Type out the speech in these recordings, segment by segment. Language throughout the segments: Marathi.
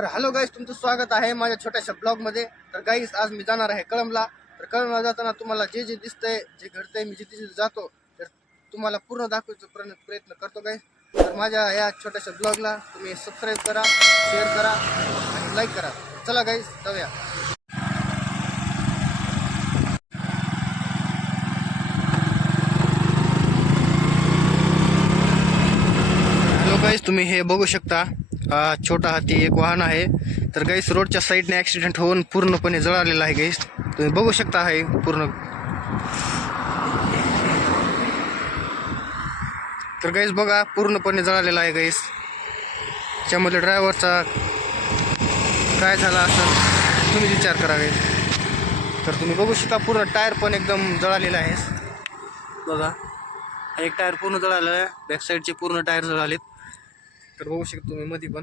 तर हॅलो गाईस, तुमचं स्वागत आहे माझ्या छोट्याशा ब्लॉगमध्ये. तर गाईस, आज मी जाणार आहे कळंबला. तर कळंबला जाताना तुम्हाला जे जे दिसतंय, जे घडतंय, मी जिथे जिथे जातो तर तुम्हाला पूर्ण दाखवायचा प्रयत्न करतो गाईस. तर माझ्या या छोट्याशा ब्लॉगला तुम्ही सबस्क्राईब करा, शेअर करा आणि लाईक करा. चला गाईस, जाऊया. हॅलो गाईस, तुम्ही हे बघू शकता, छोटा हाती एक वाहन आहे. तर गाईस, रोडच्या साईडने ॲक्सिडेंट होऊन पूर्णपणे जळालेला आहे गाईस. तुम्ही बघू शकता आहे पूर्ण. तर गाईस बघा, पूर्णपणे जळालेला आहे गाईस. त्यामध्ये ड्रायव्हरचा काय झाला असं तुम्ही विचार करा गाईस. तर तुम्ही बघू शकता पूर्ण टायर पण एकदम जळालेला आहे बघा. एक टायर पूर्ण जळालेला आहे, बॅक साईडचे पूर्ण टायर जळालेत. तर बघू शकता तुम्ही मध्ये पण.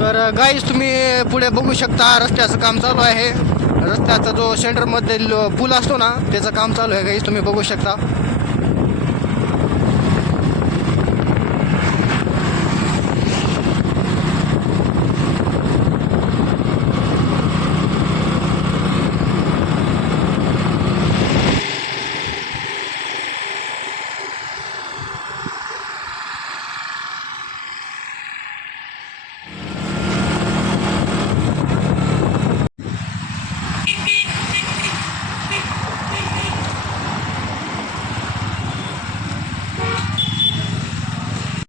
तर गाईस, तुम्ही पुढे बघू शकता रस्त्याचं काम चालू आहे. रस्त्याचा जो सेंटरमध्ये पूल असतो ना, त्याचं काम चालू आहे गाईस, तुम्ही बघू शकता.